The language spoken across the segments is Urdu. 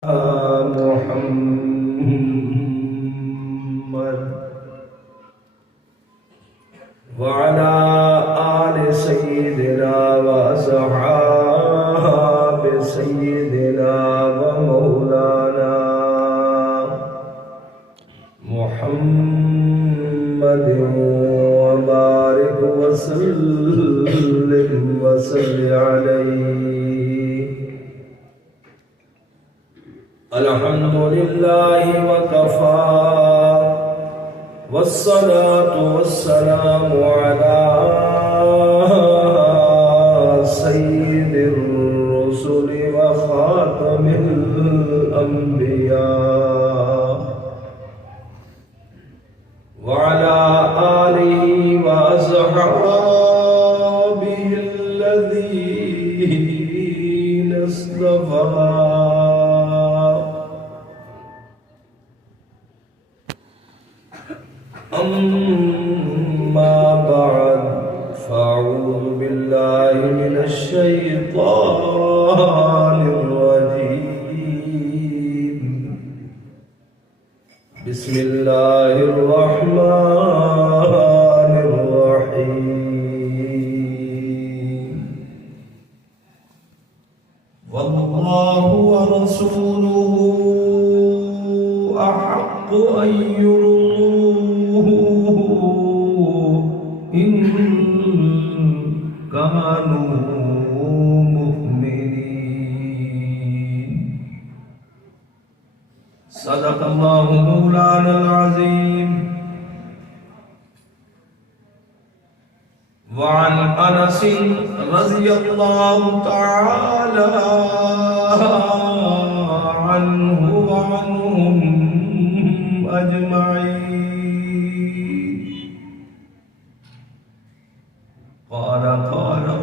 محمد وعلى آل سيدنا وأصحاب سيدنا ومولانا محمد وبارك وسلم وصل عليه. الحمد لله وكفى والصلاة والسلام على سيد الرسل وخاتم الأنبياء وعلى آله وأصحابه الذين اصطفى. أما بعد فأعوذ بالله من الشيطان الرجيم. بسم الله الرحمن الرحيم. والله ورسوله أحق أن يرضوه إن كانوا مؤمنين. صدق الله مولانا العظيم. وعن أنس رضي الله تعالى عنه وعنهم أجمعين قال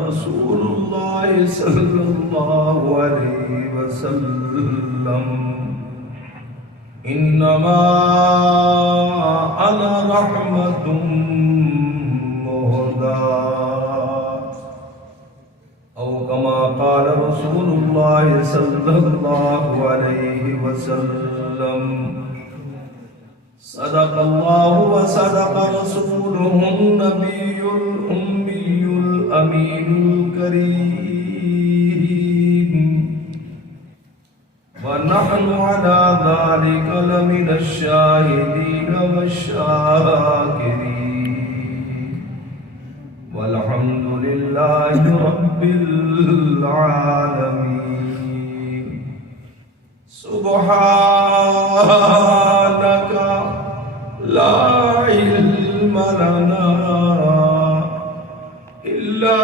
رسول الله صلى الله عليه وسلم إنما أنا رحمة مهداة أو كما قال رسول الله صلى الله عليه وسلم. صدق الله وصدق رسوله النبي الأمي الأمين الكريم ونحن على ذلك لمن الشاهدين والشاكرين والحمد لله رب العالمين. سبحانك لا علم لنا إلا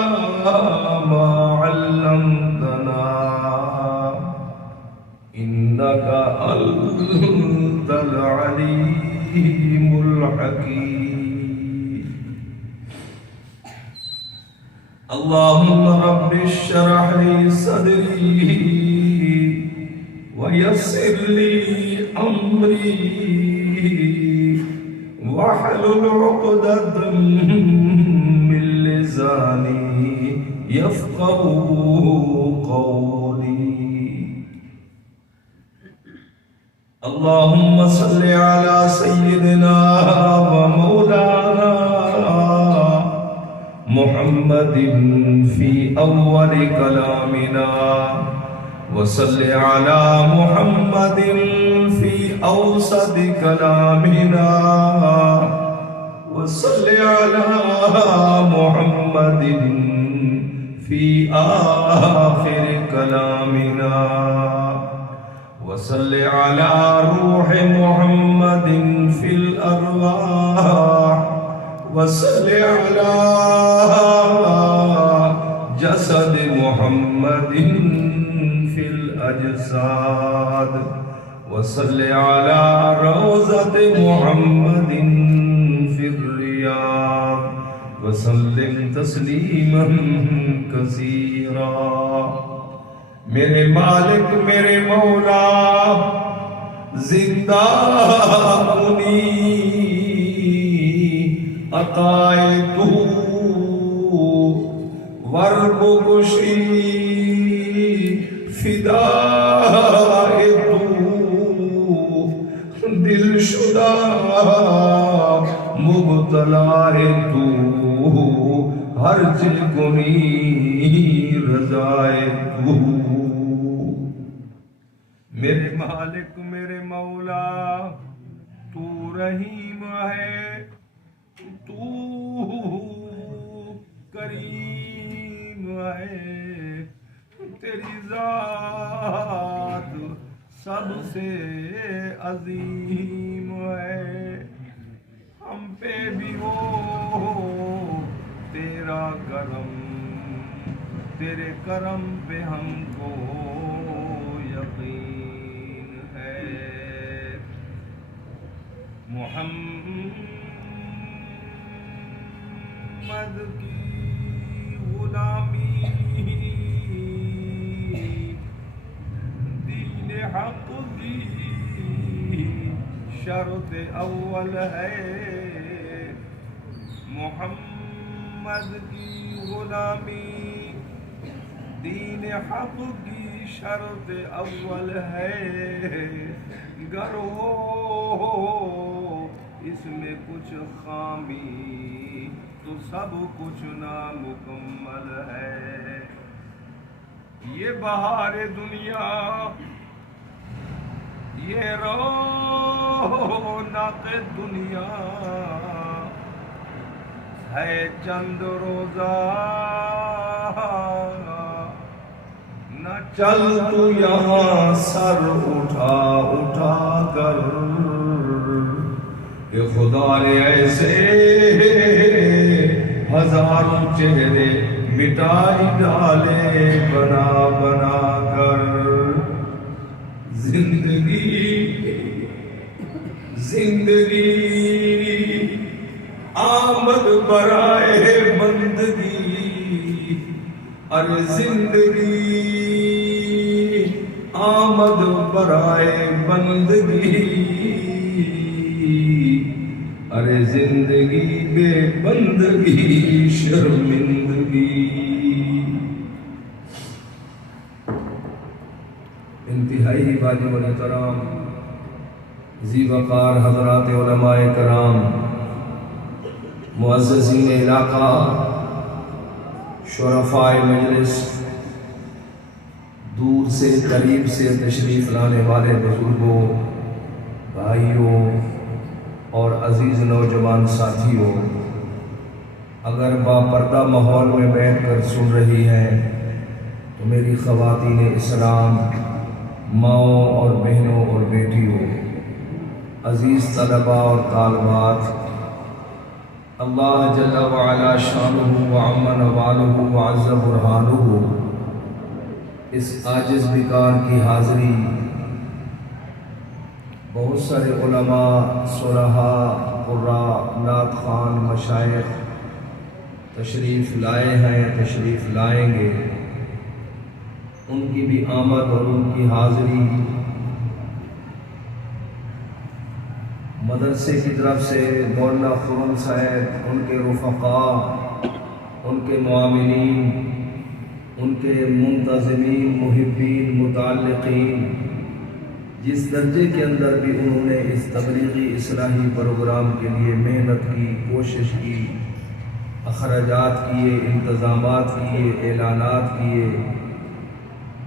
ما علمتنا إنك أنت العليم الحكيم. اللهم رب اشرح لي صدري ويسر لي أمري واحلل عقدة من لساني يفقهوا قولي. اللهم صل على سيدنا ومولانا محمد في أول كلامنا وصل على محمد في أوسط كلامنا وصل على محمد في آخر كلامنا وصل على روح محمد في الأرواح وصل على جسد محمد في الأجساد وصل على روضة محمد في الرياض وسلم تسلیما کثیرا. میرے مالک میرے مولا زندہ کنی عطائے تو ورب کشی فدائے تو شدہ مبتلا ہے تو ہر چیز کنی رضا ہے تو میرے مالک میرے مولا تو رحیم ہے تو کریم ہے تیری ذات سب سے عظیم ہے ہم پہ بھی ہو تیرا کرم تیرے کرم پہ ہم کو یقین ہے محمد کی غلامی دین حق کی شرط اول ہے محمد کی غلامی دین حق کی شرط اول ہے گر ہو اس میں کچھ خامی تو سب کچھ نامکمل ہے یہ بہار دنیا یہ رونق دنیا ہے چند روزہ نہ چل تو یہاں سر اٹھا اٹھا کر کہ خدا نے ایسے ہزاروں چہرے مٹائی ڈالے بنا بنا کر زندگی آمد برائے بندگی ارے زندگی آمد برائے بندگی ارے زندگی بے بندگی شرمندگی انتہائی واجب الاحترام ذی وقار حضرات علماء کرام معززین علاقہ شرفاء مجلس دور سے قریب سے تشریف لانے والے بزرگوں بھائیوں اور عزیز نوجوان ساتھیوں اگر باپردہ ماحول میں بیٹھ کر سن رہی ہیں تو میری خواتین اسلام ماؤں اور بہنوں اور بیٹیوں عزیز طلباء اور طالبات اللہ جل وعلا شانہ وعم نوالہ وعز برہانہ اس عاجز بیکار کی حاضری بہت سارے علماء صلحاء قراء نعت خوان مشائخ تشریف لائے ہیں تشریف لائیں گے ان کی بھی آمد اور ان کی حاضری مدرسے کی طرف سے مولانا خرم صاحب ان کے رفقاء ان کے معاملین ان کے منتظمین محبین متعلقین جس درجے کے اندر بھی انہوں نے اس تبلیغی اصلاحی پروگرام کے لیے محنت کی کوشش کی اخراجات کیے انتظامات کیے اعلانات کیے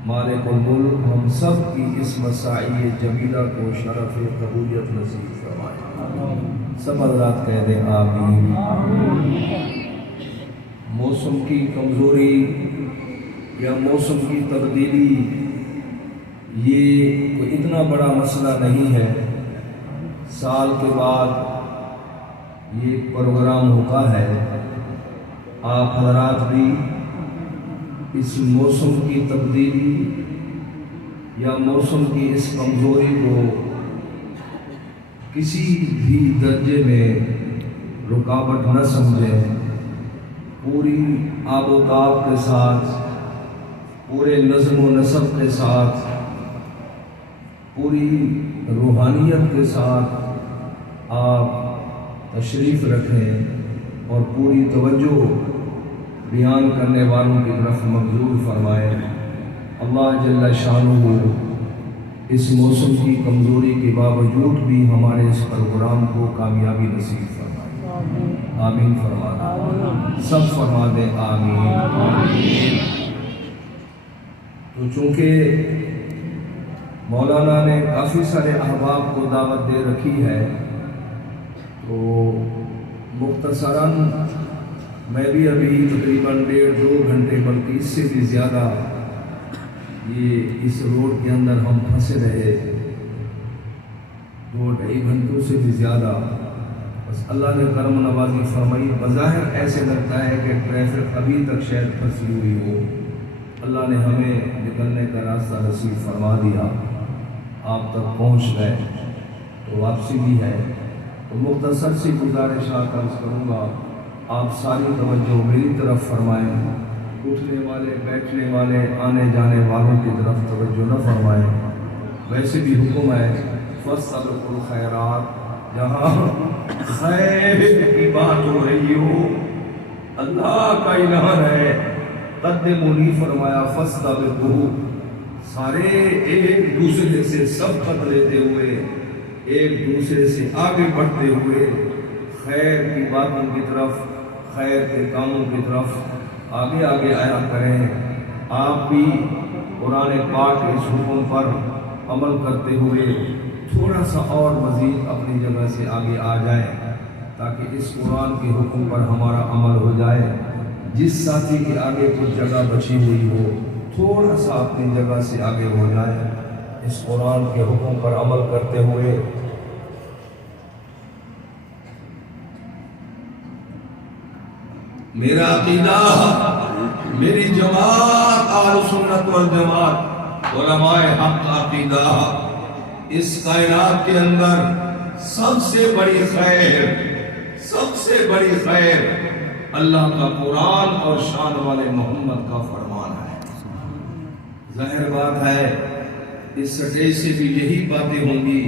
مالک الملک ہم سب کی اس مساعی جمیلہ کو شرف قبولیت نصیب فرمائے سب حضرات کہہ دیں آمین موسم کی کمزوری یا موسم کی تبدیلی یہ کوئی اتنا بڑا مسئلہ نہیں ہے سال کے بعد یہ پروگرام ہوتا ہے آپ حضرات بھی اس موسم کی تبدیلی یا موسم کی اس کمزوری کو کسی بھی درجے میں رکاوٹ نہ سمجھیں پوری آب و تاب کے ساتھ پورے نظم و نسق کے ساتھ پوری روحانیت کے ساتھ آپ تشریف رکھیں اور پوری توجہ بیان کرنے والوں کی طرف مبذول فرمائیں اللہ جل شانہ اس موسم کی کمزوری کے باوجود بھی ہمارے اس پروگرام کو کامیابی نصیب فرمائے، آمین فرما دیں، سب فرما دیں آمین۔ تو چونکہ مولانا نے کافی سارے احباب کو دعوت دے رکھی ہے، تو مختصراً میں بھی ابھی تقریباً 1.5-2 گھنٹے بلکہ اس سے بھی زیادہ یہ اس روڈ کے اندر ہم پھنسے رہے، 2-2.5 گھنٹوں سے بھی زیادہ۔ بس اللہ نے کرم نوازی فرمائی، بظاہر ایسے لگتا ہے کہ ٹریفک ابھی تک شاید پھنسی ہوئی ہو، اللہ نے ہمیں نکلنے کا راستہ نصیب فرما دیا، آپ تک پہنچ گئے، تو واپسی بھی ہے۔ تو مختصر سی گزارشات عرض کروں گا، آپ ساری توجہ میری طرف فرمائیں، اٹھنے والے، بیٹھنے والے، آنے جانے والوں کی طرف توجہ نہ فرمائیں۔ ویسے بھی حکم ہے فاستبقوا الخیرات، جہاں خیر کی بات ہو رہی ہو، اللہ کا اعلان ہے قدموا نہیں فرمایا فاستبقوا، سارے ایک دوسرے سے سبقت لیتے ہوئے، ایک دوسرے سے آگے بڑھتے ہوئے خیر کی باتوں کی طرف، خیر کے کاموں کی طرف آگے آگے آیا کریں۔ آپ بھی قرآن پاک کے اس حکم پر عمل کرتے ہوئے تھوڑا سا اور مزید اپنی جگہ سے آگے آ جائیں، تاکہ اس قرآن کے حکم پر ہمارا عمل ہو جائے۔ جس ساتھی کے آگے کچھ جگہ بچی ہوئی ہو، تھوڑا سا اپنی جگہ سے آگے ہو جائے، اس قرآن کے حکم پر عمل کرتے ہوئے۔ میرا عقیدہ، میری جماعت اہل سنت والجماعت، علماء حق کا عقیدہ، اس کائنات کے اندر سب سے بڑی خیر، سب سے بڑی خیر اللہ کا قرآن اور شان والے محمد کا فرمان ہے۔ ظاہر بات ہے اس سٹیج سے بھی یہی باتیں ہوں گی،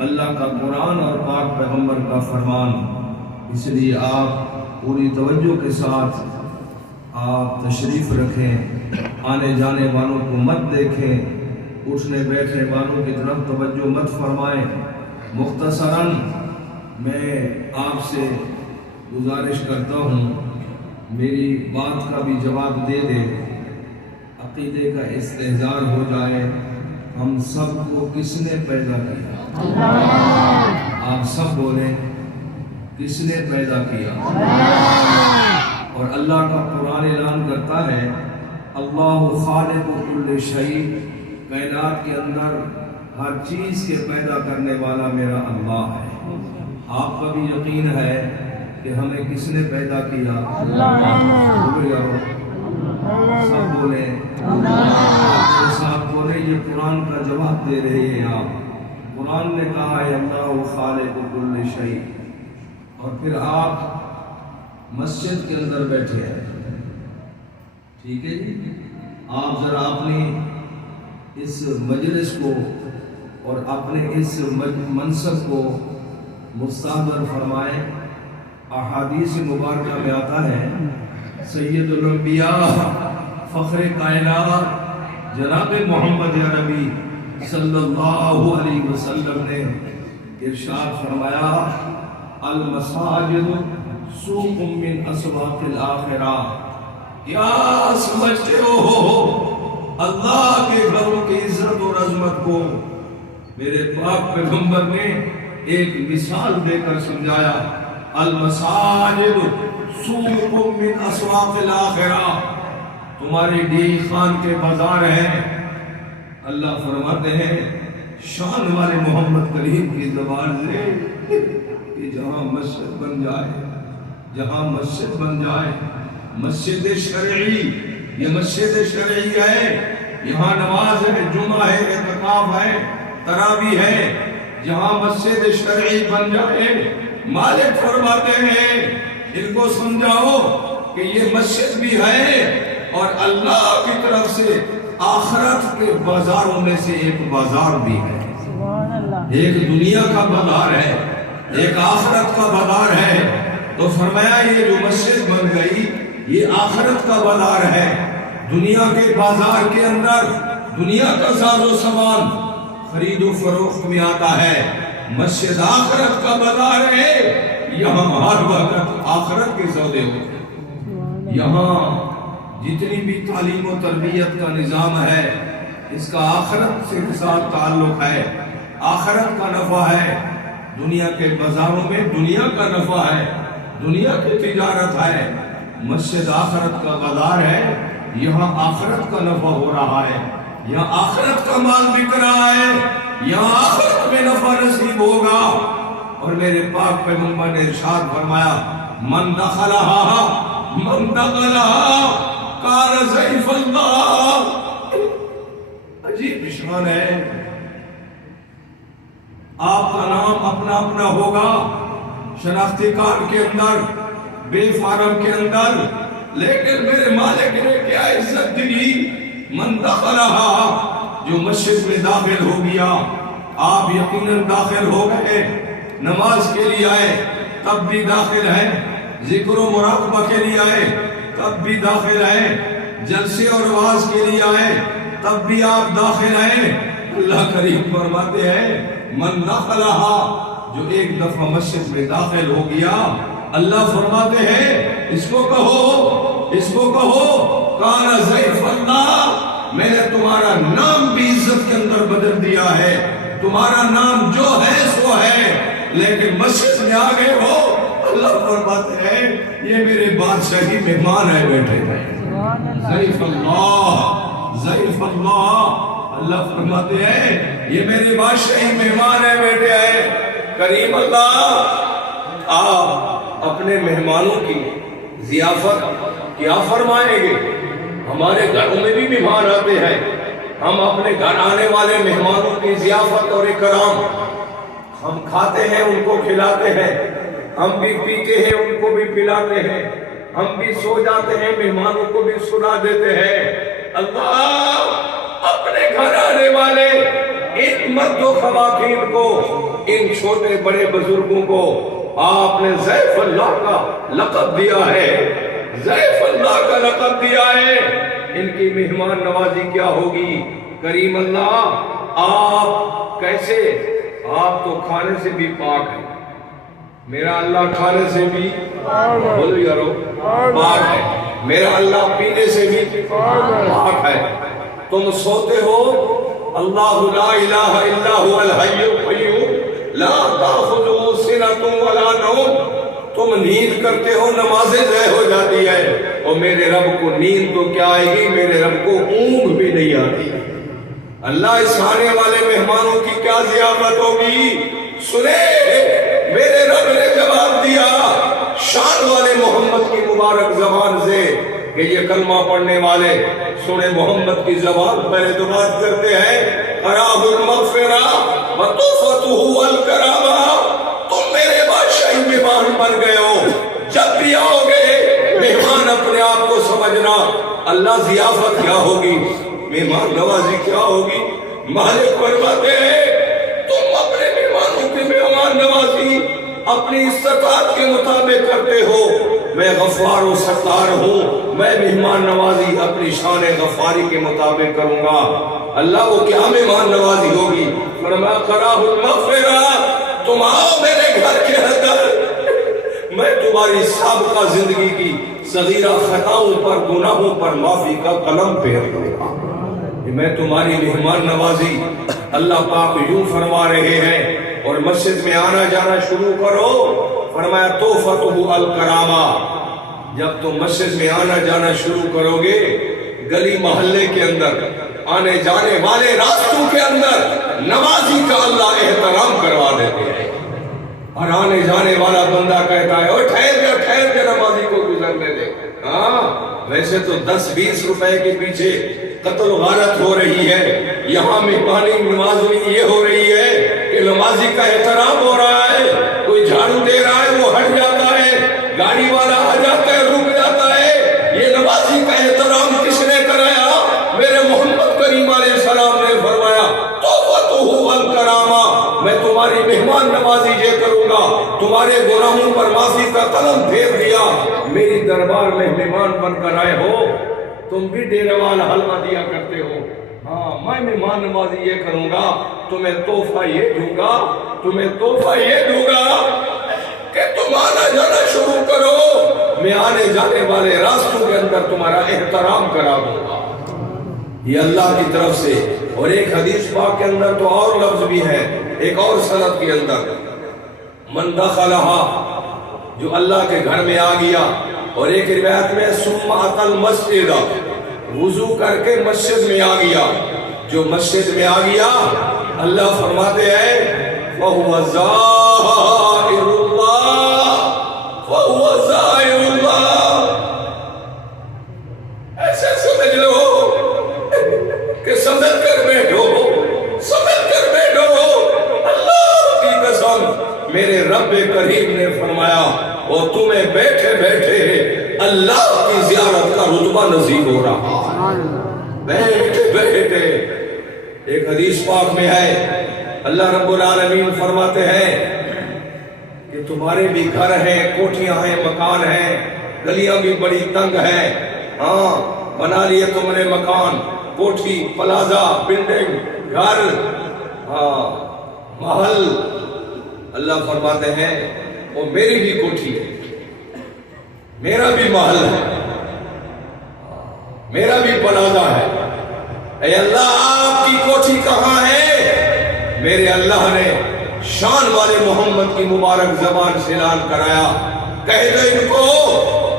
اللہ کا قرآن اور پاک پیغمبر کا فرمان۔ اس لیے آپ پوری توجہ کے ساتھ آپ تشریف رکھیں، آنے جانے والوں کو مت دیکھیں، اٹھنے بیٹھنے والوں کی طرف توجہ مت فرمائیں۔ مختصراً میں آپ سے گزارش کرتا ہوں، میری بات کا بھی جواب دے دے، عقیدے کا استحضار ہو جائے۔ ہم سب کو کس نے پیدا کیا؟ آپ سب بولیں، کس نے پیدا کیا؟ اور اللہ کا قرآن اعلان کرتا ہے اللہ خالق کل شیء، کائنات کے اندر ہر چیز کے پیدا کرنے والا میرا اللہ ہے۔ آپ کا بھی یقین ہے کہ ہمیں کس نے پیدا کیا؟ سب بولیں، سب بولیں، یہ قرآن کا جواب دے رہے ہیں آپ۔ قرآن نے کہا ہے اللہ خالق کل شیء، اور پھر آپ مسجد کے اندر بیٹھے ہیں، ٹھیک ہے جی؟ آپ ذرا اپنی اس مجلس کو اور اپنے اس منصب کو مستحضر فرمائیں۔ احادیث مبارکہ میں آتا ہے سید الانبیاء، فخر کائنات جناب محمد عربی صلی اللہ علیہ وسلم نے ارشاد فرمایا المساجد سوق من اسواق الآخرہ۔ کیا سمجھتے ہو اللہ کے گھروں کی عزت اور عظمت کو میرے پاک پیغمبر نے ایک مثال دے کر سمجھایا، المساجد سوق من اسواق الآخرہ، تمہارے ڈیل خان کے بازار ہیں۔ اللہ فرماتے ہیں شان والے محمد کریم کی زبان سے کہ جہاں مسجد بن جائے، جہاں مسجد بن جائے، مسجد شرعی، یہ مسجد شرعی ہے، یہاں نماز ہے، جمعہ ہے، اعتکاف ہے، تراویح ہے، جہاں مسجد شرعی بن جائے، مالک فرماتے ہیں ان کو سمجھاؤ کہ یہ مسجد بھی ہے اور اللہ کی طرف سے آخرت کے بازاروں میں سے ایک بازار بھی ہے۔ ایک دنیا کا بازار ہے، ایک آخرت کا بازار ہے۔ تو فرمایا یہ جو مسجد بن گئی یہ آخرت کا بازار ہے۔ دنیا کے بازار کے اندر دنیا کا ساز و سامان خرید و فروخت میں آتا ہے، مسجد آخرت کا بازار ہے، یہاں ہر وقت آخرت کے سودے ہوتے ہیں۔ یہاں جتنی بھی تعلیم و تربیت کا نظام ہے، اس کا آخرت سے ساتھ تعلق ہے، آخرت کا نفع ہے۔ دنیا کے بازاروں میں دنیا کا نفع ہے، دنیا کی تجارت ہے، مسجد آخرت کا بازار ہے، یہاں آخرت کا نفع ہو رہا ہے، یہاں آخرت کا مال بک رہا ہے، یہاں آخرت میں نفع نصیب ہوگا۔ اور میرے پاک پیغمبر نے ارشاد فرمایا، من دخلہا کان ضیف اللہ۔ عجیب شان ہے، آپ کا نام اپنا اپنا ہوگا شناختی کارڈ کے اندر، بے فارم کے اندر، لیکن میرے مالک نے کیا عزت دی، من دخلہا، جو مسجد میں داخل ہو گیا۔ آپ یقیناً داخل ہو گئے، نماز کے لیے آئے تب بھی داخل ہے، ذکر و مراقبہ کے لیے آئے تب بھی داخل ہے، جلسے اور واعظ کے لیے آئے تب بھی آپ داخل ہیں۔ اللہ کریم فرماتے ہیں، من دخلہا، جو ایک دفعہ مسجد میں داخل ہو گیا، اللہ فرماتے ہیں اس کو کہو کان ضیف اللہ، میں نے تمہارا نام بھی عزت کے اندر بدل دیا ہے، تمہارا نام جو ہے سو ہے، لیکن مسجد میں آ گئے ہو۔ اللہ فرماتے ہیں یہ میرے بادشاہی مہمان ہے بیٹھے ہیں، ضیف اللہ۔ اللہ فرماتے ہیں یہ میرے بادشاہی مہمان ہے بیٹھے ہیں۔ کریم اللہ، آپ اپنے مہمانوں کی ضیافت کیا فرمائیں گے؟ ہمارے گھروں میں بھی مہمان آتے ہیں، ہم اپنے گھر آنے والے مہمانوں کی ضیافت اور اکرام ہم کھاتے ہیں، ان کو کھلاتے ہیں، ہم بھی پیتے ہیں، ان کو بھی پلاتے ہیں، ہم بھی سو جاتے ہیں، مہمانوں کو بھی سنا دیتے ہیں۔ اللہ اپنے گھر آنے والے ان مرد و خواتین کو، ان چھوٹے بڑے بزرگوں کو آپ نے ضیف اللہ کا لقب دیا ہے، ضیف اللہ کا لقب دیا ہے۔ ان کی مہمان نوازی کیا ہوگی؟ کریم اللہ، آپ کیسے؟ آپ تو کھانے سے بھی پاک ہیں، میرا اللہ کھانے سے بھی بولو یارو پاک ہے، میرا اللہ پینے سے بھی پاک ہے۔ تم سوتے ہو، اللہ لا الہ الا هو الحی القیوم لا تأخذہ سنۃ ولا نوم، تم نیند کرتے ہو، نمازیں ضائع ہو جاتی ہے، اور میرے رب کو نیند تو کیا آئے گی، میرے رب کو اونگ بھی نہیں آتی۔ اللہ اس آنے والے مہمانوں کی کیا ضیافت ہوگی؟ سنے، میرے رب نے جواب دیا شان والے محمد کی مبارک زبان سے کہ یہ کلمہ پڑھنے والے سنے محمد کی زبان پہلے تو بات کرتے ہیں، قراہ المغفرہ وطوفتہ الکرامہ، تم میرے بادشاہی مہمان بن گئے ہو، جب بھی آؤ گے مہمان اپنے آپ کو سمجھنا۔ اللہ ضیافت کیا ہوگی، مہمان نوازی کیا ہوگی؟ مالک فرماتے ہیں تم اپنے مہمانوں کی مہمان نوازی اپنی استطاعت کے مطابق کرتے ہو، میں غفار و ستار ہوں، میں مہمان نوازی اپنی شان غفاری کے مطابق کروں گا۔ اللہ وہ کیا مہمان نوازی ہوگی؟ فرمایا قراہ المغفرہ، تم آؤ میرے گھر کے اندر، میں تمہاری سابقہ زندگی کی صغیرہ خطاؤں پر، گناہوں پر معافی کا قلم پھیر دوں گا، میں تمہاری مہمان نوازی۔ اللہ پاک یوں فرما رہے ہیں، اور مسجد میں آنا جانا شروع کرو، فرمایا توفتہ الکرامہ، جب تم مسجد میں آنا جانا شروع کرو گے، گلی محلے کے اندر، آنے جانے والے راستوں کے اندر نمازی کا اللہ احترام کروا دیتے ہیں، اور آنے جانے والا بندہ کہتا ہے اوہ ٹھہر کے نمازی کو گزرنے دے۔ ہاں ویسے تو 10-20 روپے کے پیچھے قتل و غارت ہو رہی ہے، یہاں مہمانی نوازی یہ ہو رہی ہے کہ نمازی کا احترام ہو رہا ہے، کوئی جھاڑو دے رہا ہے وہ ہٹ جاتا ہے، گاڑی والا آ جاتا ہے رک جاتا ہے۔ یہ نمازی کا احترام کس نے کرایا؟ میرے محمد کریم علیہ السلام نے فرمایا توفتہ الکرامہ، میں تمہاری مہمان نوازی یہ کروں گا، تمہارے گناہوں پر معافی کا قلم پھیر دیا، میری دربار میں مہمان بن کر آئے ہو، تم بھی ڈیرے والا حلوہ دیا کرتے ہو، ہاں میں مہمان نوازی یہ کروں گا، تمہیں تحفہ یہ دوں گا، تمہیں تحفہ یہ دوں گا کہ تم آنا جانا شروع کرو، میں آنے جانے والے راستوں کے اندر تمہارا احترام کرا دوں گا۔ یہ اللہ کی طرف سے۔ اور ایک حدیث پاک کے اندر تو اور لفظ بھی ہے، ایک اور سند کے اندر، من دخلہا، جو اللہ کے گھر میں آ گیا۔ اور ایک روایت میں ثم اتی المسجد، وضو کر کے مسجد میں آ گیا، جو مسجد میں آ گیا اللہ فرماتے ہیں فَهُوَ زَائِرُ اللَّهِ فَهُوَ زَائِرُ اللَّهِ۔ ایسے سمجھ لو کہ سمجھ کر بیٹھو، سمجھ کر بیٹھو، اللہ کی قسم میرے رب کریم نے فرمایا وہ تمہیں بیٹھے بیٹھے اللہ کی زیارت کا رتبہ نصیب ہو رہا ہے، بیٹھے بیٹھے۔ ایک حدیث پاک میں ہے اللہ رب العالمین فرماتے ہیں کہ تمہارے بھی گھر ہیں، کوٹھیاں ہیں، مکان ہیں، گلیاں بھی بڑی تنگ ہیں، ہاں بنا لیے تم نے مکان، کوٹھی، پلازا، بلڈنگ، گھر، ہاں محل۔ اللہ فرماتے ہیں وہ میری بھی کوٹھی ہے، میرا بھی محل ہے، میرا بھی پلازا ہے۔ اے اللہ آپ کی کوٹھی کہاں ہے؟ میرے اللہ نے شان والے محمد کی مبارک زبان سے اعلان کرایا، کہہ دو ان کو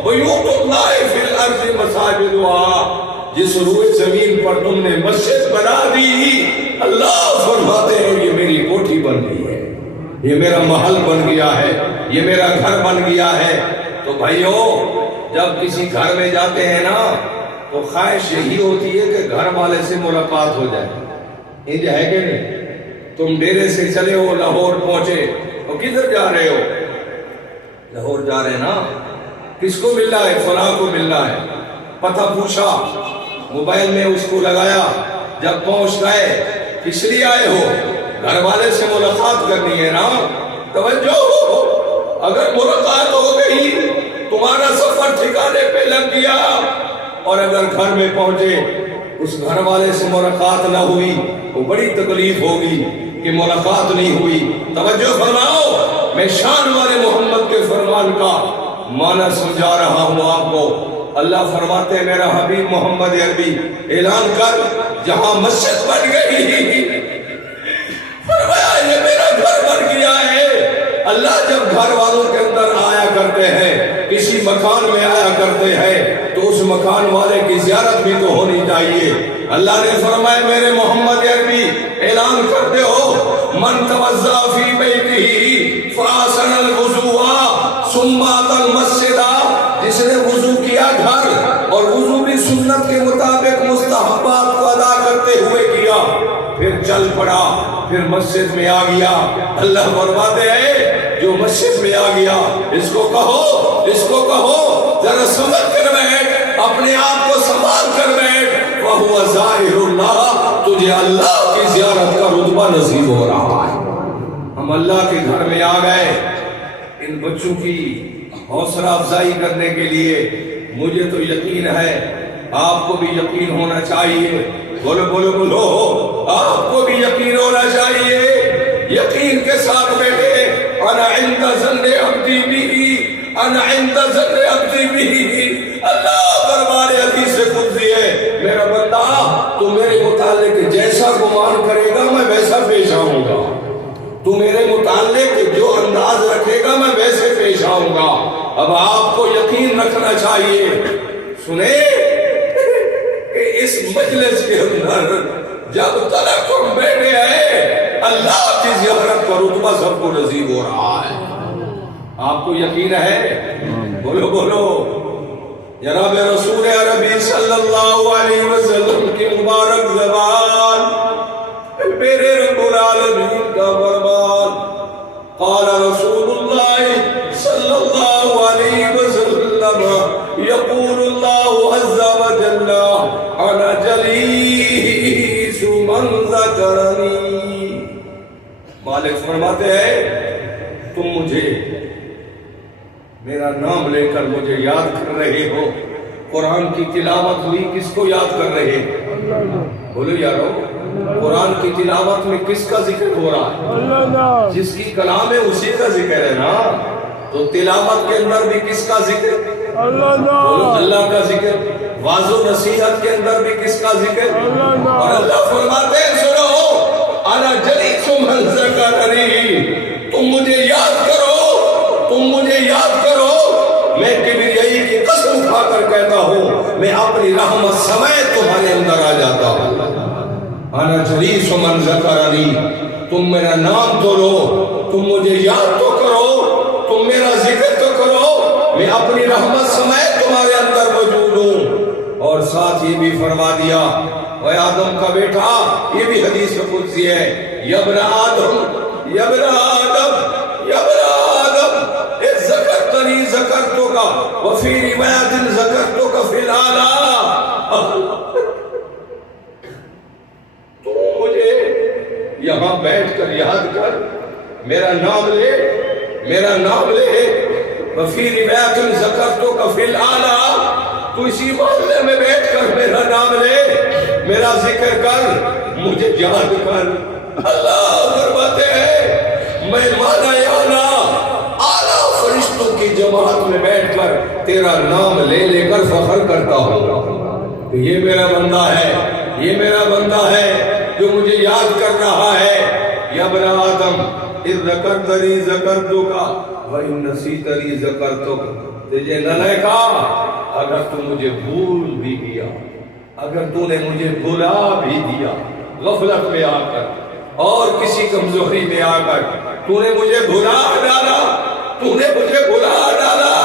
بیوت اللہ فی الارض مساجدہا، جس روئے زمین پر تم نے مسجد بنا دی، اللہ فرماتے ہیں یہ میری کوٹھی بن گئی ہے، یہ میرا محل بن گیا ہے، یہ میرا گھر بن گیا ہے۔ تو بھائیو جب کسی گھر میں جاتے ہیں نا تو خواہش یہی ہوتی ہے کہ گھر والے سے ملاقات ہو جائے، یہ ہے کہ نہیں؟ تم ڈیرے سے چلے ہو لاہور پہنچے، تو کدھر جا رہے ہو؟ لاہور جا رہے ہیں نا، کس کو ملنا ہے؟ فلاں کو ملنا ہے، پتہ پوچھا، موبائل میں اس کو لگایا، جب پہنچ گئے کس لیے آئے ہو؟ گھر والے سے ملاقات کرنی ہے نا، توجہ ہو۔ اگر ملاقات ہو گئی تمہارا سفر ٹھکانے پہ لگ گیا، اور اگر گھر میں پہنچے اس گھر والے سے ملاقات نہ ہوئی وہ بڑی تکلیف ہوگی کہ ملاقات نہیں ہوئی۔ توجہ فرماؤ، میں شان والے محمد کے فرمان کا معنی سمجھا رہا ہوں آپ کو۔ اللہ فرماتے ہیں میرا حبیب محمد عربی اعلان کر، جہاں مسجد بن گئی، فرمایا یہ میرا گھر بن گیا ہے۔ اللہ جب گھر والوں کے اندر آیا کرتے ہیں، کسی مکان میں آیا کرتے ہیں، تو اس مکان والے کی زیارت بھی تو ہونی چاہیے۔ اللہ نے فرمایا میرے محمد عربی اعلان کرتے ہو، من توضا فی بیتہ فاحسن الوضوء ثم اتى المسجد، جس نے وضو کیا گھر، اور وضو بھی سنت کے مطابق مستحبات کو ادا کرتے ہوئے کیا، پھر چل پڑا، پھر مسجد میں آ گیا۔ اللہ فرماتے ہیں جو مسجد میں آ گیا اس کو کہو، اس کو کہو ذرا سمجھ کر بیٹھ، اپنے آپ کو سنبھال کر بیٹھ، وَهُوَ زَائِرُ اللَّهِ، تجھے اللہ کی زیارت کا رتبہ نصیب ہو رہا ہے۔ ہم اللہ کے گھر میں آ گئے، ان بچوں کی حوصلہ افزائی کرنے کے لیے مجھے تو یقین ہے آپ کو بھی یقین ہونا چاہیے، بولو بولو بولو، آپ کو بھی یقین ہونا چاہیے، یقین کے ساتھ بیٹھے، انا عند ظن عبدی بی، انا عند ظن عبدی بی۔ اللہ دربار حدیث سے قدسی ہے، میرا بندہ تو میرے متعلق جیسا گمان کرے گا میں ویسا پیش آؤں گا، تو میرے متعلق جو انداز رکھے گا میں ویسے پیش آؤں گا۔ اب آپ کو یقین رکھنا چاہیے، سنیں کہ اس مجلس کے اندر جب تک ہم بیٹھے ہیں اللہ کی زیارت کا رتبہ سب کو نصیب ہو رہا ہے۔ آپ کو یقین ہے؟ بولو بولو، جناب رسول عربی صلی اللہ علیہ وسلم کی مبارک زبان، میرے رب العالمین کا فرمان، قال رسول اللہ صلی اللہ علیہ وسلم، یقول اللہ عز و جل، انا جلیس من ذکرنی۔ مالک فرماتے ہیں تم مجھے میرا نام لے کر مجھے یاد کر رہے ہو۔ قرآن کی تلاوت ہوئی، کس کو یاد کر رہے؟ بولو یارو، قرآن کی تلاوت میں کس کا ذکر ہو رہا ہے؟ جس کی کلام ہے اسی کا ذکر ہے نا. تو تلاوت کے اندر بھی کس کا ذکر؟ بولو اللہ کا ذکر. واعظ و نصیحت کے اندر بھی کس کا ذکر؟ اور اللہ فرماتے ہیں سنو، انا جلیس من ذکرنی، تم مجھے یاد کرو، تم مجھے یاد کرو. میں کبریائی کی قسم کھا کر کہتا ہوں، میں اپنی رحمت سمیت تمہارے اندر آ جاتا ہوں. انا جلیس من ذکرنی، تم میرا نام تو لو، تم مجھے یاد تو کرو، تم میرا ذکر تو کرو، میں اپنی رحمت سمیت تمہارے اندر موجود ہوں. اور ساتھ یہ بھی فرما دیا، اے آدم کا بیٹا، یہ بھی حدیث قدسی ہے، یا ابن آدم، یا ابن آدم، یا ابن آدم، اذ ذکرتنی ذکرتک وفی روایت ذکرتک فی الاعلی. تو مجھے یہاں بیٹھ کر یاد کر، میرا نام لے، میرا نام لے. وفی روایت ذکرتک فی الاعلی، تو اسی محلے میں بیٹھ کر میرا نام لے، میرا ذکر کر، مجھے یاد کر. اللہ فرماتے ہیں میں مانا یا نا اعلیٰ فرشتوں کی جماعت میں بیٹھ کر تیرا نام لے لے کر فخر کرتا ہوں کہ یہ میرا بندہ ہے، یہ میرا بندہ ہے جو مجھے یاد کر رہا ہے. یا ابن آدم اذ ذکرتنی ذکرتک وان نسیتنی ذکرتک. تجھے نہ کہا، اگر تو مجھے بھول بھی گیا، اگر تو نے مجھے بھلا بھی دیا، غفلت میں آ کر اور کسی کمزوری میں آ کر تو نے مجھے بھلا ڈالا، تو نے مجھے بھلا ڈالا.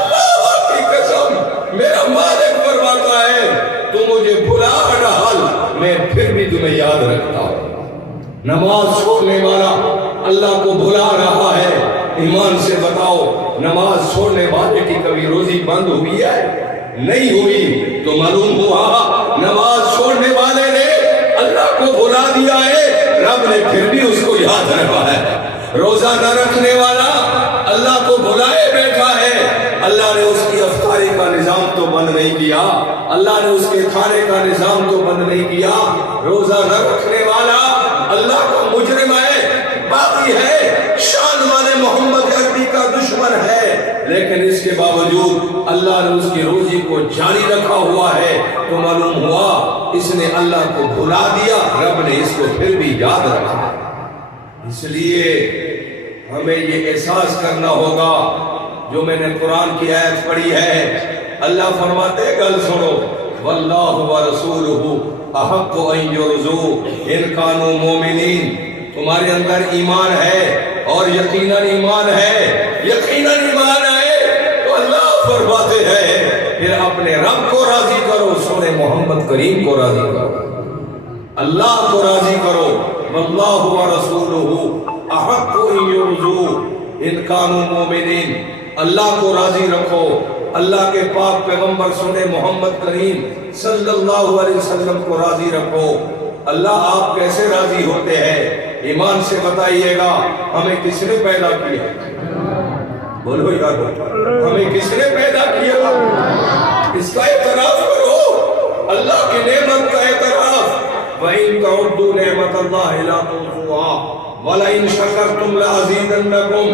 اللہ کی قسم، میرا مالک فرماتا ہے تو مجھے بھلا ڈال، میں پھر بھی تمہیں یاد رکھتا ہوں. نماز چھوڑنے والا اللہ کو بھلا رہا ہے، ایمان سے بتاؤ، نماز چھوڑنے والے کی کبھی روزی بند ہوئی ہے؟ نہیں ہوئی. تو معلوم ہوا نماز چھوڑنے والے نے اللہ کو بھلا دیا ہے، رب نے پھر بھی اس کو یاد رکھا ہے. روزہ نہ رکھنے والا اللہ کو بھلائے بیٹھا ہے، اللہ نے اس کی افطاری کا نظام تو بند نہیں کیا، اللہ نے اس کے کھانے کا نظام تو بند نہیں کیا. روزہ نہ رکھنے والا اللہ کا مجرم ہے، باقی ہے، شان والے محمد عربی کا دشمن ہے، لیکن اس کے باوجود اللہ نے اس کی روزی کو جاری رکھا ہوا ہے. تو معلوم ہوا اس نے اللہ کو بھلا دیا، رب نے اس کو پھر بھی یاد رکھا. اس لیے ہمیں یہ احساس کرنا ہوگا، جو میں نے قرآن کی آیت پڑھی ہے، اللہ فرماتے ہیں گل سنو، واللہ ورسولہ احق ان یرضوا ان کانوا مومنین. تمہارے اندر ایمان ہے اور یقیناً ایمان ہے، یقیناً ایمان ہے، تو اللہ فرماتے ہیں پھر اپنے رب کو راضی کرو، سورہ محمد کریم کو راضی کرو، اللہ کو راضی کرو. واللہ ورسولہ احق ان یرضوا ان کانوا مومنین. اللہ کو راضی رکھو، اللہ کے پاک پیغمبر سورہ محمد کریم صلی اللہ علیہ وسلم کو راضی رکھو. اللہ آپ کیسے راضی ہوتے ہیں؟ ایمان سے بتائیے گا، ہمیں کس نے پیدا کیا؟ بولو یار، ہمیں کس نے پیدا کیا؟ اس کا اعتراف کرو، اللہ کی نعمت کا اعتراف. وَإِن تَعُدُّوا نِعْمَتَ اللَّهِ لَا تُحْصُوهَا وَلَئِن شَكَرْتُمْ لَأَزِيدَنَّكُمْ.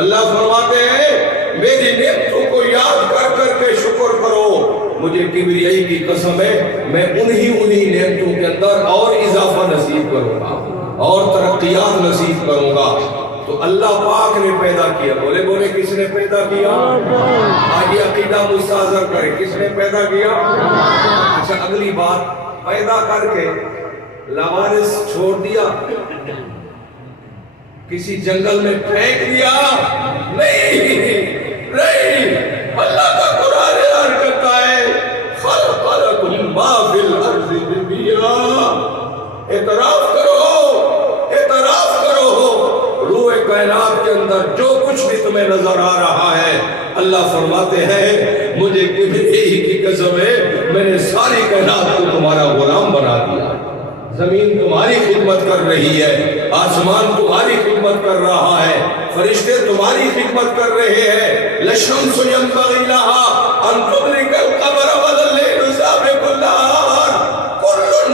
اللہ فرماتے ہیں میری نعمتوں کو یاد کر کر کے شکر کرو. مجھے کبریائی کی قسم ہے، میں انہی نعمتوں کے اندر اور اضافہ نصیب کروں گا اور ترقیات نصیب کروں گا. تو اللہ پاک نے پیدا کیا. بولے بولے کس نے پیدا کیا؟ آگے عقیدہ مستحضر کرے، کس نے پیدا کیا؟ اچھا اگلی بات، پیدا کر کے لاوارث چھوڑ دیا، کسی جنگل میں پھینک دیا؟ نہیں. اللہ کا قرآن اعلان کرتا ہے خلق لکم ما فی الارض جميعا. اعتراف کرو، روح کائنات کے اندر جو کچھ بھی تمہیں نظر آ رہا ہے، اللہ فرماتے ہیں مجھے کبریائی کی قسم ہے، میں نے ساری کائنات کو تمہارا غلام بنا دیا. زمین تمہاری خدمت کر رہی ہے، آسمان تمہاری خدمت کر رہا ہے، فرشتے تمہاری خدمت کر رہے ہیں. لَلشَّمْسُ يَنبَغِي لَهَا أَن تُدْرِكَ الْقَمَرَ وَلَا اللَّيْلُ سَابِقُ النَّهَارِ كُلٌّ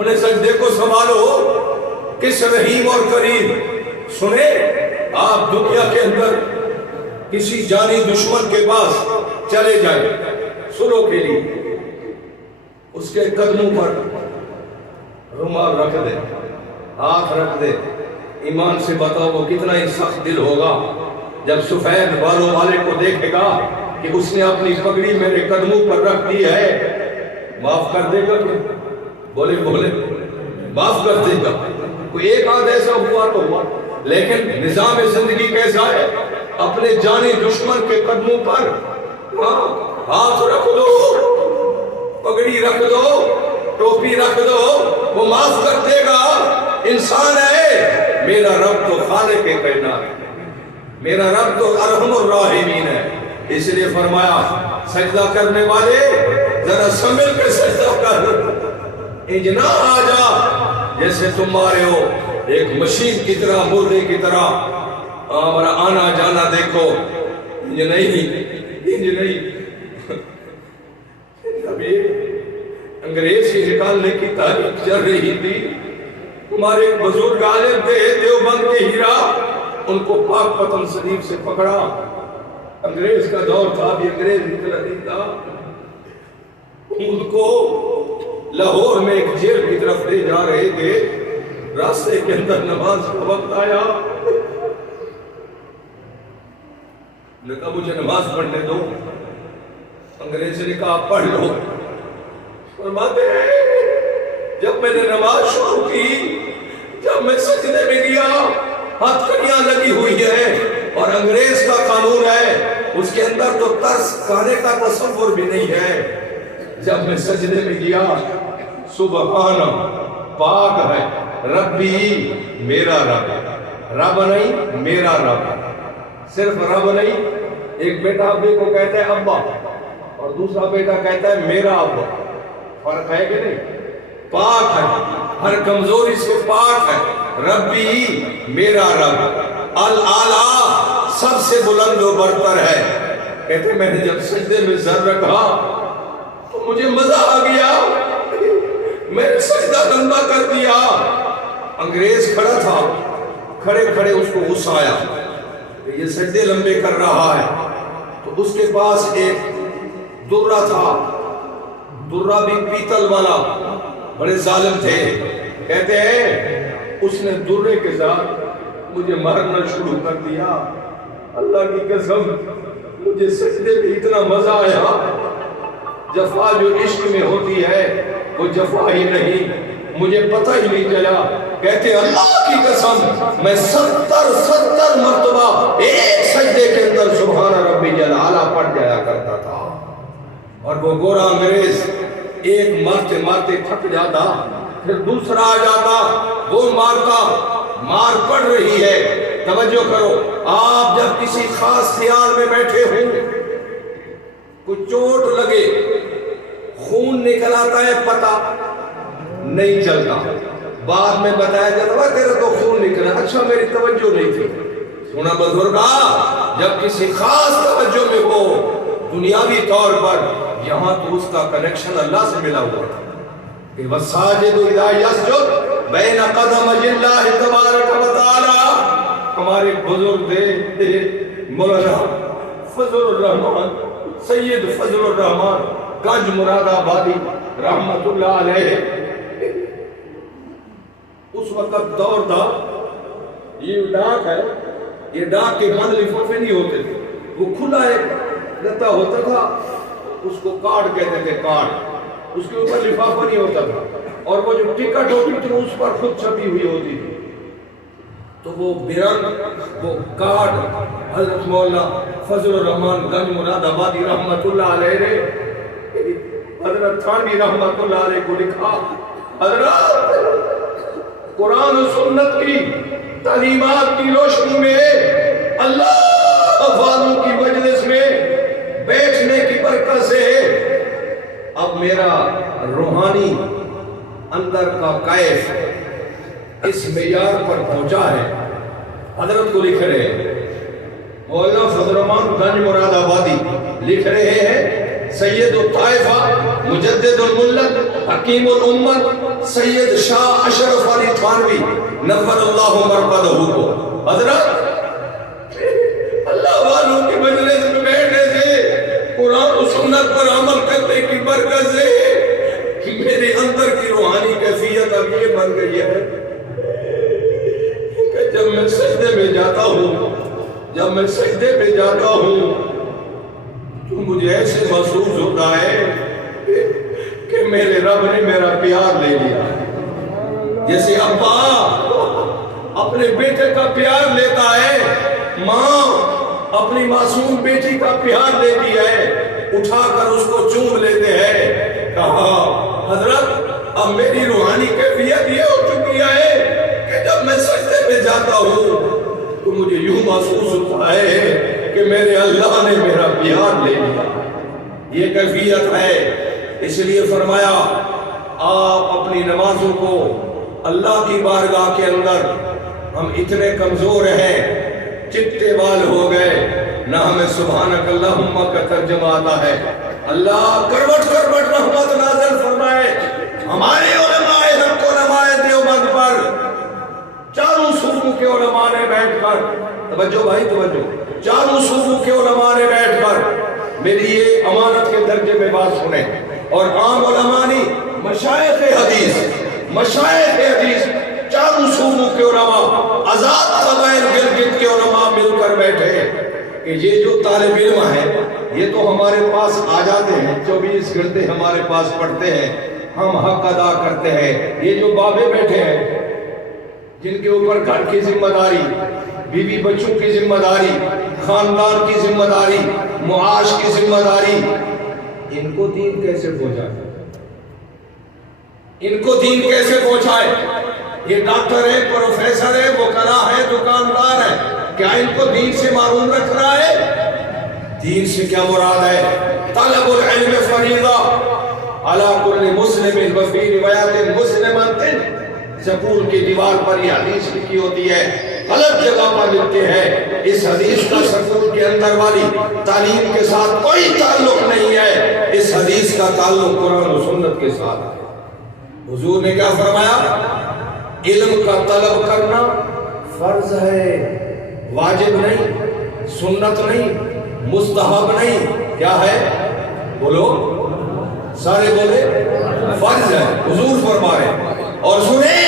اپنے سجدے کو سنبھالو، کس رحیم اور کریم. سنے، آپ دنیا کے اندر کسی جانی دشمن کے پاس چلے جائیں سلو کے لیے، اس کے قدموں پر رومال رکھ دے، ہاتھ رکھ دے. ایمان سے بتاؤ وہ کتنا ہی سخت دل ہوگا جب سفید بالوں والے کو دیکھے گا کہ اس نے اپنی پگڑی میرے قدموں پر رکھ دی ہے. معاف کر دے گا کہ بولے معاف کر دے گا. کوئی ایک آدھ ایسا ہوا تو ہوا، لیکن نظام زندگی کیسا ہے؟ اپنے جانی دشمن کے قدموں پر ہاتھ رکھ دو، پگڑی رکھ دو، ٹوپی رکھ دو، وہ معاف کر دے گا. انسان ہے، میرا رب تو خالق کائنات ہے، میرا رب تو ارحم الراحمین ہے. اس لیے فرمایا سجدہ کرنے والے ذرا سنبھل کے سجدہ کر، اجنا آ جا جیسے تم مارے ہو ایک مشین کی طرح، مردے کی طرح. ہمارا آنا جانا دیکھو، یہ نہیں. ابھی انگریز کی نکالنے کی تاریخ چل رہی تھی. ہمارے ایک بزرگ عالم تھے دیوبند کے ہیرا، ان کو پاک پتن شریف سے پکڑا. انگریز کا دور تھا، ابھی انگریز نکلا نہیں تھا. ان کو لاہور میں ایک جیل کی طرف لے جا رہے تھے. راستے کے اندر نماز کا وقت آیا، نے کہا مجھے نماز پڑھنے دو. انگریز نے کہا پڑھ لو. فرماتے ہیں جب میں نے نماز شروع کی، جب میں سجدے میں گیا، ہاتھ کڑیاں لگی ہوئی ہیں اور انگریز کا قانون ہے اس کے اندر تو ترس کھانے کا تصور بھی نہیں ہے. جب میں سجدے میں گیا، سبحان پاک ہے ربی، میرا رب، رب نہیں میرا رب. صرف رب نہیں، ایک بیٹا ابے کو کہتا ہے ابا اور دوسرا بیٹا کہتا ہے میرا ابا. فرق ہے کہ نہیں؟ پاک ہے، ہر کمزوری سے پاک ہے. ربی، میرا رب، الاعلیٰ، سب سے بلند و برتر ہے. کہتے میں نے جب سجدے میں سر رکھا تو مجھے مزہ آ گیا، میں نے سجدہ لمبا کر دیا. انگریز کھڑا تھا، کھڑے کھڑے اس کو غصہ آیا کہ یہ سجدے لمبے کر رہا ہے. تو اس کے پاس ایک درہ تھا، درہ بھی پیتل والا، بڑے ظالم تھے. کہتے ہیں اس نے درے کے ساتھ مجھے مارنا شروع کر دیا. اللہ کی قسم مجھے سجدے میں اتنا مزہ آیا. جفا جو عشق میں ہوتی ہے وہ جفا ہی نہیں، مجھے پتہ ہی نہیں چلا. کہتے اللہ کی قسم میں 70 مرتبہ ایک سجدے کے اندر سبحان ربی جل اعلیٰ پڑھ جایا کرتا تھا. اور وہ گورا انگریز ایک مارتے مارتے تھک جاتا، پھر دوسرا آ جاتا، وہ مارتا. مار پڑ رہی ہے، توجہ کرو. آپ جب کسی خاص خیال میں بیٹھے ہوں، کوئی چوٹ لگے، خون نکل آتا ہے، پتہ نہیں چلتا. بعد میں بتایا جاتا ہے تیرا تو خون نکلا، اچھا میری توجہ نہیں تھی. سنا بزرگا، جب کسی خاص توجہ میں ہو دنیاوی طور پر، یہاں تو اس کا کنیکشن اللہ سے ملا ہوا تھا کہ وَالسَّاجِدُ إِذَا يَسْجُدُ بَيْنَ قَدَمَيِ اللَّهِ تَبَارَكَ وَتَعَالَى. ہمارے بزرگ تھے مولانا فضل الرحمان، سید فضل الرحمان گنج مراد آبادی رحمت اللہ علیہ. اس وقت دور تھا، یہ ڈاک ہے، یہ ڈاک کے بند لفافے نہیں ہوتے تھے، وہ کھلا ایک لتا ہوتا تھا، اس کو کارڈ کہتے تھے. کارڈ، اس کے اوپر لفافہ نہیں ہوتا تھا، اور وہ جو ٹکٹ ہوتی تھی اس پر خود چھپی ہوئی ہوتی تھی. تو وہ بیرنگ، وہ کارڈ حضرت مولانا فضل الرحمان گنج مراد آبادی رحمت اللہ علیہ نے حضرت تھانوی رحمت اللہ علیہ کو لکھا. حضرت قرآن و سنت کی تعلیمات کی روشنی میں، اللہ والوں کی مجلس میں بیٹھنے کی برکت سے اب میرا روحانی اندر کا کیف اس معیار پر پہنچا ہے. حضرت کو لکھ رہے ہیں مولانا فضل الرحمان گنج مراد آبادی، لکھ رہے ہیں سید الطائفہ مجدد الملت حکیم الامت سید شاہ اشرف علی تھانوی نور اللہ مرقدہ کو حضرت اللہ والوں کی مجلس میں بیٹھے تھے، قرآن و سنت پر عمل کرنے کی برکت سے کہ میرے اندر کی روحانی کیفیت اب یہ بن گئی ہے کہ جب میں سجدے میں جاتا ہوں تو مجھے ایسے محسوس ہوتا ہے کہ میرے رب نے میرا پیار لے لیا، جیسے ابا اپنے بیٹے کا پیار لیتا ہے، ماں اپنی معصوم بیٹی کا پیار لیتی ہے، اٹھا کر اس کو چوم لیتے ہیں۔ کہا حضرت اب میری روحانی کیفیت یہ ہو چکی ہے کہ جب میں سجدے میں جاتا ہوں تو مجھے یوں محسوس ہوتا ہے کہ میرے اللہ نے میرا پیار لے لیا۔ یہ کیفیت ہے، اس لیے فرمایا آپ اپنی نمازوں کو اللہ کی بارگاہ کے اندر، ہم اتنے کمزور ہیں، چٹے بال ہو گئے، نہ ہمیں سبحانک اللہم کا ترجمہ آتا ہے۔ اللہ کروٹ کروٹ رحمت نازل فرمائے ہمارے علماء حق علماء دیوبند پر، چاروں صوبوں کے علماء نے بیٹھ کر، توجہ بھائی توجہ، چاروں صوبوں کے علماء نے بیٹھ کر میری یہ امانت کے درجے میں بات سنیں، اور عام علماء نے مشائخ حدیث چاروں صوبوں کے علماء، آزاد قبائل گلگت کے علماء مل کر بیٹھے کہ یہ جو طالب علم ہے یہ تو ہمارے پاس آ جاتے ہیں، 24 گھنٹے ہمارے پاس پڑھتے ہیں، ہم حق ادا کرتے ہیں، یہ جو بابے بیٹھے ہیں جن کے اوپر گھر کی ذمہ داری، بیوی بچوں کی ذمہ داری، خاندان کی ذمہ داری، معاش کی ذمہ داری، ان کو دین کیسے پہنچائے؟ ان کو دین کیسے پہنچائے؟ یہ ڈاکٹر ہے، پروفیسر ہے، وکلاء ہے، دکاندار ہے، کیا ان کو دین سے معروم رکھ رہا ہے؟ دین سے کیا مراد ہے؟ طلب العلم فریضہ علی کل مسلم وفی روایت مسلمۃ، سکول کی دیوار پر یہ حدیث لکھی ہوتی ہے، غلط جگہ پر لکھتے ہیں، اس حدیث کا سکول کے اندر والی تعلیم کے ساتھ کوئی تعلق نہیں ہے، اس حدیث کا تعلق قرآن و سنت کے ساتھ ہے۔ حضور نے کیا فرمایا؟ علم کا طلب کرنا فرض ہے، واجب نہیں، سنت نہیں، مستحب نہیں، کیا ہے؟ بولو سارے بولے، فرض ہے، حضور فرما رہے ہیں۔ اور سنیں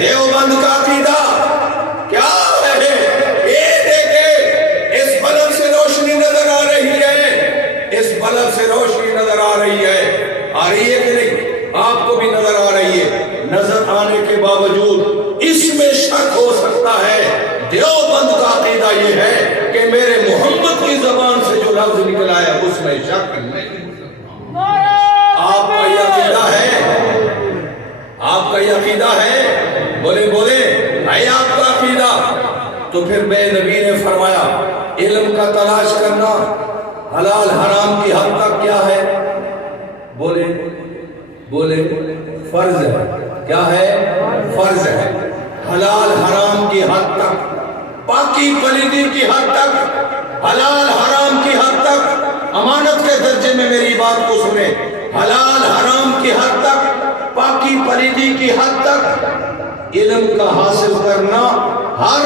دیوبند کا عقیدہ کیا ہے؟ یہ دیکھیں اس بلب سے روشنی نظر آ رہی ہے، اس بلب سے روشنی نظر آ رہی ہے، آ رہی ہے کہ نہیں؟ آپ کو بھی نظر آ رہی ہے، نظر آنے کے باوجود اس میں شک ہو سکتا ہے۔ دیوبند کا عقیدہ یہ ہے کہ میرے محمد کی زبان سے جو لفظ نکلا ہے اس میں شک نہیں۔ آپ کا یہ عقیدہ ہے؟ آپ کا یہ عقیدہ ہے؟ بولے بولے ہے آپ کا عقیدہ؟ تو پھر بے نبی نے فرمایا علم کا تلاش کرنا حلال حرام کی حد تک کیا ہے؟ بولے بولے فرض ہے، کیا ہے؟ فرض ہے، حلال حرام کی حد تک، پاکی پلیدی کی حد تک، حلال حرام کی حد تک، امانت کے درجے میں میری بات کو سنیں، حلال حرام کی حد تک، پاکی پلیدی کی حد تک علم کا حاصل کرنا ہر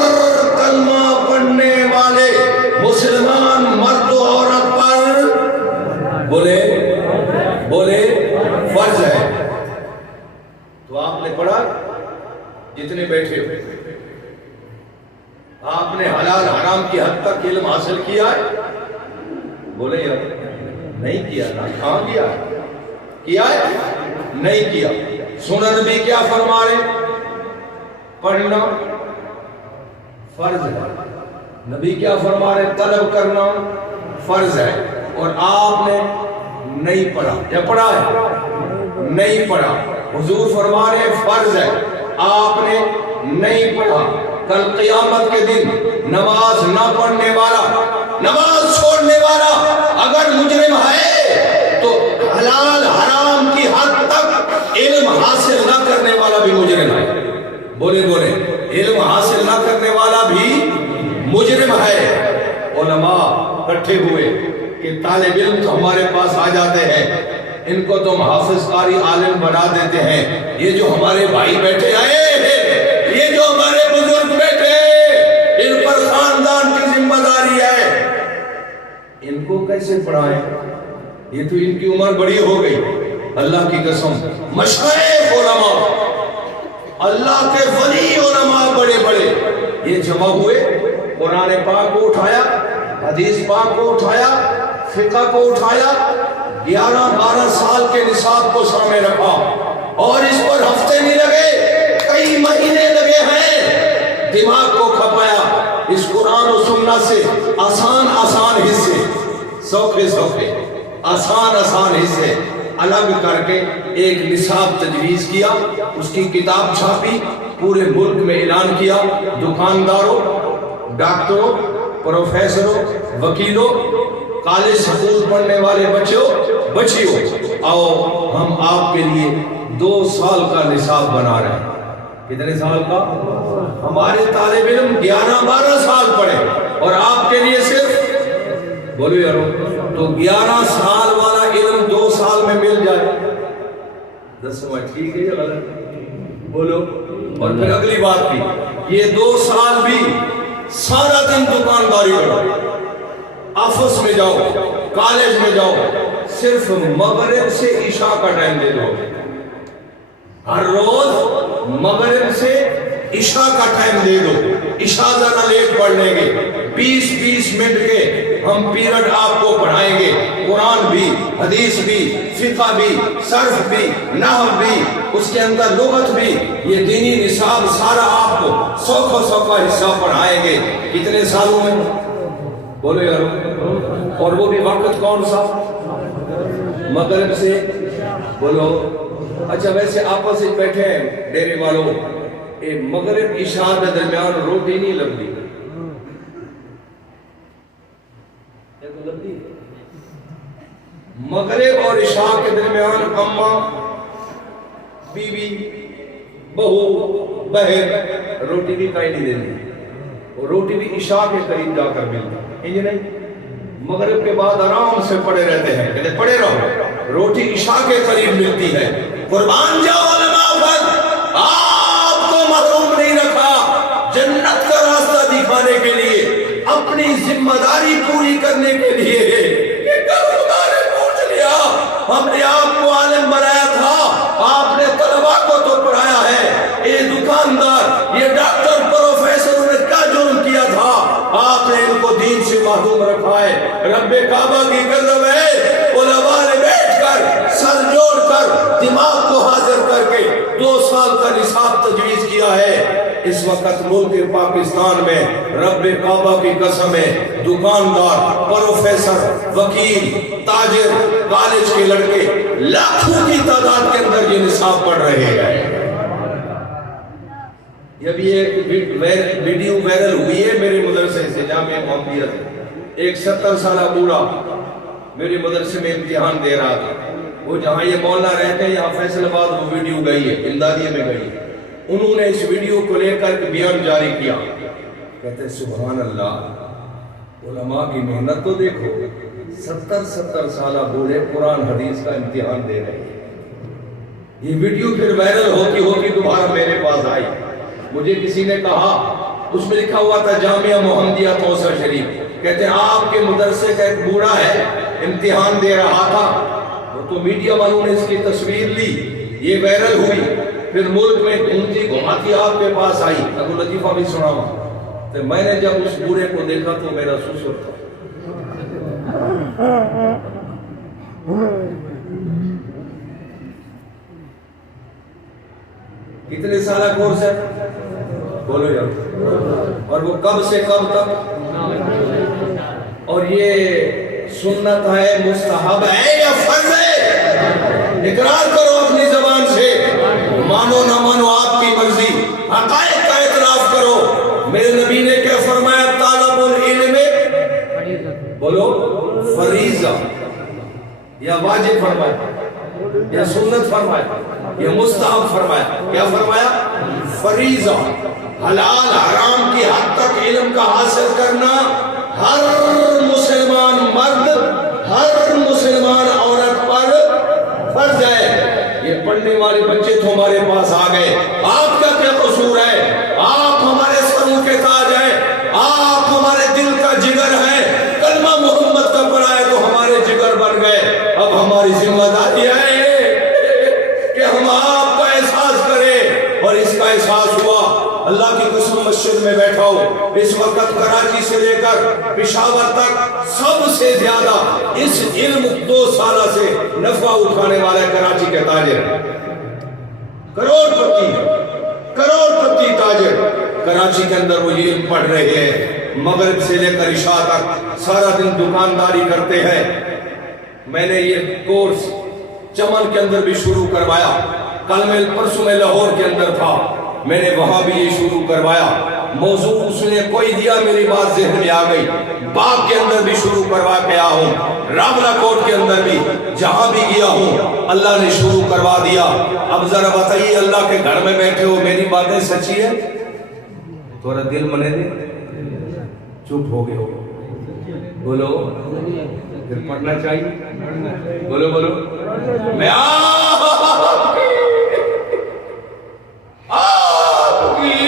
کلمہ پڑھنے والے مسلمان مرد و عورت پر بولے بولے فرض ہے۔ تو آپ نے پڑھا، جتنے بیٹھے ہو آپ نے حلال حرام کی حد تک علم حاصل کیا ہے؟ بولے یار نہیں کیا نا، کہاں کیا ہے؟ نہیں کیا۔ سنن نبی کیا فرما رہے؟ پڑھنا فرض ہے، نبی کیا فرما رہے؟ طلب کرنا فرض ہے، اور آپ نے نہیں پڑھا، یا پڑھا ہے؟ نہیں پڑھا۔ حضور فرما رہے فرض ہے، آپ نے نہیں پڑھا۔ کل قیامت کے دن نماز نہ پڑھنے والا، نماز چھوڑنے والا اگر مجرم ہے تو حلال حرام کی حد تک علم حاصل نہ کرنے والا بھی مجرم ہے۔ بولے بولے علم حاصل نہ کرنے والا بھی مجرم ہے۔ علماء اکٹھے ہوئے، کہ طالب علم تو ہمارے پاس آ جاتے ہیں، ان کو تم حافظ قاری عالم بنا دیتے ہیں، یہ جو ہمارے بھائی بیٹھے ہیں، یہ جو ہمارے بزرگ بیٹھے ہیں، ان پر خاندان کی ذمہ داری ہے، ان کو کیسے پڑھائیں؟ یہ تو ان کی عمر بڑی ہو گئی، اللہ کی قسم مشائخ علماء، اللہ کے ولی علماء بڑے بڑے یہ جمع ہوئے، قرآن پاک کو اٹھایا، حدیث پاک کو اٹھایا، فقہ کو اٹھایا، 11-12 سال کے نصاب کو سامنے رکھا، اور اس پر ہفتے نہیں لگے، کئی مہینے لگے ہیں، دماغ کو کھپایا، اس قرآن و سنت سے آسان آسان حصے، سوکھے سوکھے آسان آسان حصے الگ کر کے ایک نصاب تجویز کیا، اس کی کتاب چھاپی، پورے ملک میں اعلان کیا، دکانداروں، ڈاکٹروں، پروفیسروں، وکیلوں، کالج سکول پڑھنے والے بچیوں، آؤ ہم آپ کے لیے 2 سال کا نصاب بنا رہے ہیں۔ کتنے سال کا؟ ہمارے طالب علم 11-12 سال پڑھے اور آپ کے لیے صرف بولو یارو، تو 11 سال والا علم 2 سال میں مل جائے، 10 ٹھیک ہے یا غلط؟ بولو۔ اور پھر اگلی بات کی، یہ 2 سال بھی سارا دن دکانداری کرو، آفس میں جاؤ، کالج میں جاؤ، صرف مغرب سے عشاء کا ٹائم دے دو، ہر روز مغرب سے عشاء کا ٹائم دے دو، عشاء ذرا لیٹ پڑھ لیں گے، 20-20 منٹ کے ہم پیریڈ آپ کو پڑھائیں گے، قرآن بھی، حدیث بھی، فقہ بھی، صرف بھی، نحو بھی، اس کے اندر لغت بھی، یہ دینی نصاب سارا آپ کو 100 کا حصہ پڑھائیں گے۔ کتنے سالوں میں؟ بولو یار، اور وہ بھی وقت کون سا؟ مغرب سے، بولو۔ اچھا ویسے آپس میں بیٹھے ہیں ڈیرے والوں، مغرب عشاء کے درمیان روٹی نہیں لگتی، مغرب اور عشاء کے درمیان اماں، بیوی، بہو، بہن روٹی بھی کہیں نہیں دیتی، اور روٹی بھی عشاء کے قریب جا کر ملتی، یہ نہیں مغرب کے بعد آرام سے پڑے رہتے ہیں، کہتے پڑے رہو، روٹی عشاء کے قریب ملتی ہے۔ قربان جاؤ علماء پر، آپ کو محروم نہیں رکھا، جنت کا راستہ دکھانے کے لیے، اپنی ذمہ داری پوری کرنے کے لیے، کہ کل خدا نے پوچھ لیا، ہم نے آپ کو عالم بنایا تھا، آپ نے طلباء کو تو پڑھایا ہے، یہ دکاندار، یہ ڈاکٹر، پروفیسر نے کیا جرم کیا تھا، آپ نے ان کو دین سے محروم رکھا ہے۔ رب کعبہ کی قسم ہے، علماء نے بیٹھ کر سر جوڑ کر دماغ کو حاضر کر کے 2 سال کا نصاب تجویز کیا ہے۔ اس وقت ملک پاکستان میں رب کعبہ کی قسم ہے، دکاندار، پروفیسر، وکیل، تاجر، کالج کے لڑکے لاکھوں کی تعداد کے اندر یہ نصاب پڑھ رہے ہیں۔ جب یہ ویڈیو وائرل ہوئی ہے میرے مدرسے سے، جامعہ محمدیہ سے، ایک 70 سالہ بوڑھا میرے مدرسے میں امتحان دے رہا تھا، وہ جہاں یہ مولانا رہتے ہیں یہاں فیصل آباد وہ ویڈیو گئی ہے، امدادیہ میں گئی ہے، انہوں نے اس ویڈیو کو لے کر بیان جاری کیا، کہتے سبحان اللہ، علماء کی محنت تو دیکھو، 70 سالہ بوڑھے قرآن حدیث کا امتحان دے رہے ہیں۔ یہ ویڈیو پھر وائرل ہوتی دوبارہ میرے پاس آئی، مجھے کسی نے کہا، اس میں لکھا ہوا تھا جامعہ محمدیہ توسر شریف، کہتے ہیں آپ کے مدرسے کا ایک بوڑھا ہے امتحان دے رہا تھا، وہ تو میڈیا والوں نے اس کی تصویر لی، یہ وائرل ہوئی، پھر ملک میں گھومتی گھماتی آپ کے پاس آئی، ابو لطیفہ بھی سنا ہوا، تو میں نے جب اس بوڑھے کو دیکھا تو میرا سسر تھا۔ کتنے سالہ کورس ہے؟ بولو یار، اور وہ کب سے کب تک؟ اور یہ سنت ہے، مستحب ہے یا فرض ہے؟ اقرار کرو اپنی زبان سے، مانو نہ مانو آپ کی مرضی، حقائق کا اعتراف کرو۔ میرے نبی نے کیا فرمایا؟ طالب العلم، بولو، فریضہ یا واجب فرمایا یا سنت فرمایا یا مستحب فرمایا؟ کیا فرمایا؟ فریضہ۔ حلال حرام کی حد تک علم کا حاصل کرنا ہر مسلمان مرد جائے یہ پڑھنے والے بچے تو ہمارے پاس آ گئے، آپ کا کیا قصور ہے؟ آپ ہمارے سروں کے تاج ہیں، آپ ہمارے دل کا جگر ہیں، کلمہ محمد کا پڑھا ہے تو ہمارے جگر بن گئے۔ اب ہماری ذمہ داری ہے کہ ہم آپ کا احساس کریں، اور اس کا احساس ہوا۔ اللہ کی قسم مسجد میں بیٹھا ہوں، اس وقت کراچی سے لے کر پشاور تک سب سے زیادہ اس علم 2 سالہ سے نفع اٹھانے والا کراچی کے تاجر، کروڑ پتی تاجر کراچی کے اندر وہ علم پڑھ رہے ہیں، مغرب سے لے کر عشاء تک سارا دن دکانداری کرتے ہیں۔ میں نے یہ کورس چمن کے اندر بھی شروع کروایا، کل میں پرسوں میں لاہور کے اندر تھا، میں نے وہاں بھی یہ شروع کروایا۔ موضوع اس نے کوئی دیا، میری بات ذہن میں آ گئی، باغ کے اندر بھی شروع کروا کے آیا ہوں، راولہ کوٹ کے اندر بھی، جہاں بھی گیا ہوں اللہ نے شروع کروا دیا۔ اب ذرا بتائیے، اللہ کے گھر میں بیٹھے ہو، میری باتیں سچی ہے؟ تھوڑا دل منے دے، چپ ہو گئے ہو، بولو پھر پڑھنا چاہیے، بولو میں آپ کی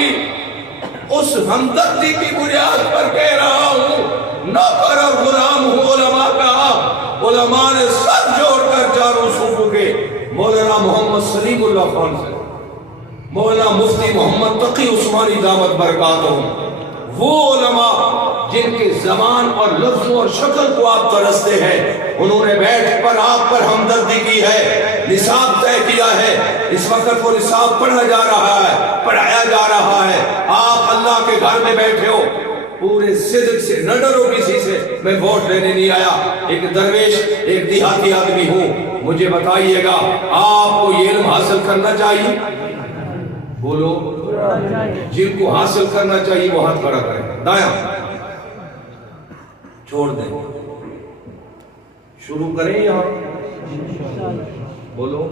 اس ہمدردی کی بنیاد پر کہہ رہا ہوں، نوکر اور غلام ہوں علماء کا۔ علماء نے سر جوڑ کر چاروں صوبوں کے مولانا محمد سلیم اللہ خان سے، مولانا مفتی محمد تقی عثمانی دامت برکاتہم، وہ علماء جن کے زبان اور لفظوں اور شکل کو آپ ترستے ہیں، انہوں نے بیٹھ پر آپ پر ہمدردی کی ہے، نصاب طے کیا ہے۔ اس وقت وہ نصاب پڑھا جا رہا ہے، پڑھایا جا رہا ہے۔ آپ اللہ کے گھر میں بیٹھے ہو، پورے صدق سے نہ ڈرو کسی سے، میں ووٹ لینے نہیں آیا، ایک درویش ایک دیہاتی آدمی ہوں، مجھے بتائیے گا آپ کو یہ علم حاصل کرنا چاہیے؟ بولو، جن کو حاصل کرنا چاہیے وہ ہاتھ کھڑا کریں، دایاں چھوڑ دیں، شروع کریں یہاں، بولو۔